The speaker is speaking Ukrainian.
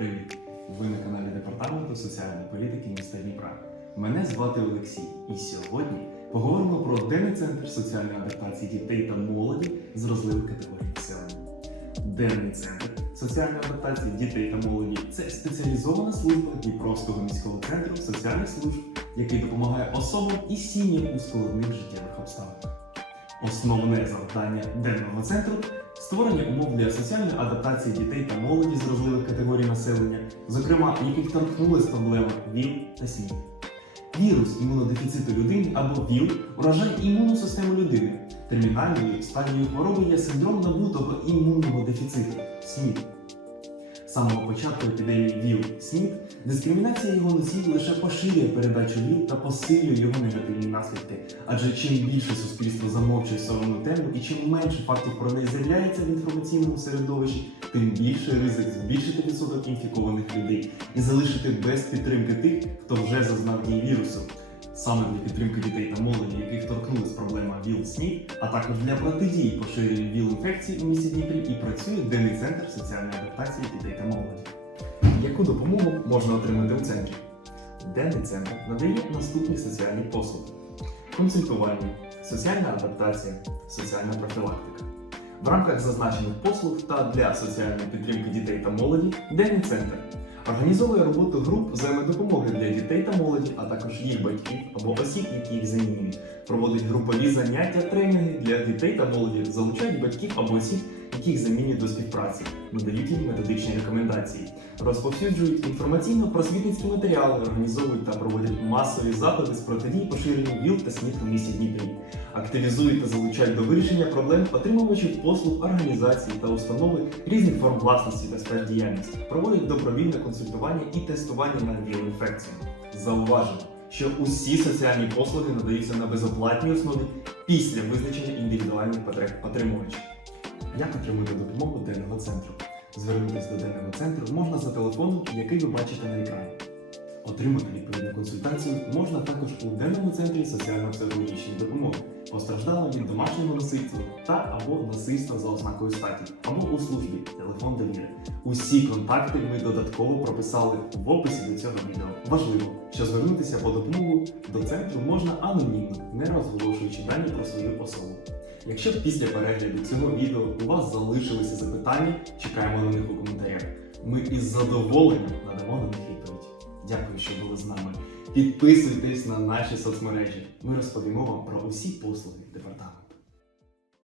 Привіт! Ви на каналі Департаменту соціальної політики міста Дніпра. Мене звати Олексій, і сьогодні поговоримо про денний центр соціальної адаптації дітей та молоді з розливих категорій населення. Денний центр соціальної адаптації дітей та молоді це спеціалізована служба Дніпровського міського центру соціальних служб, який допомагає особам і сім'ям у складних життєвих обставинах. Основне завдання денного центру створення умов для соціальної адаптації дітей та молоді з розливих категорій населення, зокрема, яких торкнулись проблеми ВІЛ та СНІД. Вірус імунодефіциту людини або ВІЛ уражає імунну систему людини. Термінальною стадією хвороби є синдром набутого імунного дефіциту СНІД. З самого початку епідемії ВІЛ СНІД дискримінація його носіїв лише поширює передачу ВІЛ та посилює його негативні наслідки. Адже чим більше суспільство замовчує соромну тему і чим менше фактів про неї з'являється в інформаційному середовищі, тим більше ризик збільшити відсоток інфікованих людей і залишити без підтримки тих, хто вже зазнав дії вірусу. Саме для підтримки дітей та молоді, яких торкнулась проблема ВІЛ СНІД, а також для протидії поширенню ВІЛ-інфекції у місті Дніпрі і працює денний центр соціальної адаптації дітей та молоді. Яку допомогу можна отримати у центрі? Денний центр надає наступні соціальні послуги: консультування, соціальна адаптація, соціальна профілактика. В рамках зазначених послуг та для соціальної підтримки дітей та молоді денний центр організовує роботу груп взаємодопомоги для дітей та молоді, а також їх батьків або осіб, які їх замінюють. Проводить групові заняття, тренінги для дітей та молоді, залучають батьків або осіб, яких замінюють до співпраці, надають їм методичні рекомендації, розповсюджують інформаційно-просвітницькі матеріали, організовують та проводять масові заходи з протидії поширенню ВІЛ та СНІД у місті Дніпрі, активізують та залучають до вирішення проблем отримувачів послуг організацій та установи різних форм власності та сфер діяльності, проводять добровільне консультування і тестування на ВІЛ-інфекцію. Зауважимо, що усі соціальні послуги надаються на безоплатній основі після визначення індивідуальних потреб отримувачів. Як отримати допомогу денного центру? Звернутися до денного центру можна за телефоном, який ви бачите на екрані. Отримати відповідну консультацію можна також у денному центрі соціально-психологічної допомоги, постраждалим від домашнього насильства та або насильства за ознакою статі, або у службі телефон довіри. Усі контакти ми додатково прописали в описі до цього відео. Важливо, що звернутися по допомогу до центру можна анонімно, не розголошуючи дані про свою особу. Якщо після перегляду цього відео у вас залишилися запитання, чекаємо на них у коментарях. Ми із задоволенням надамо на них відповідь. Дякую, що були з нами. Підписуйтесь на наші соцмережі. Ми розповімо вам про усі послуги департаменту.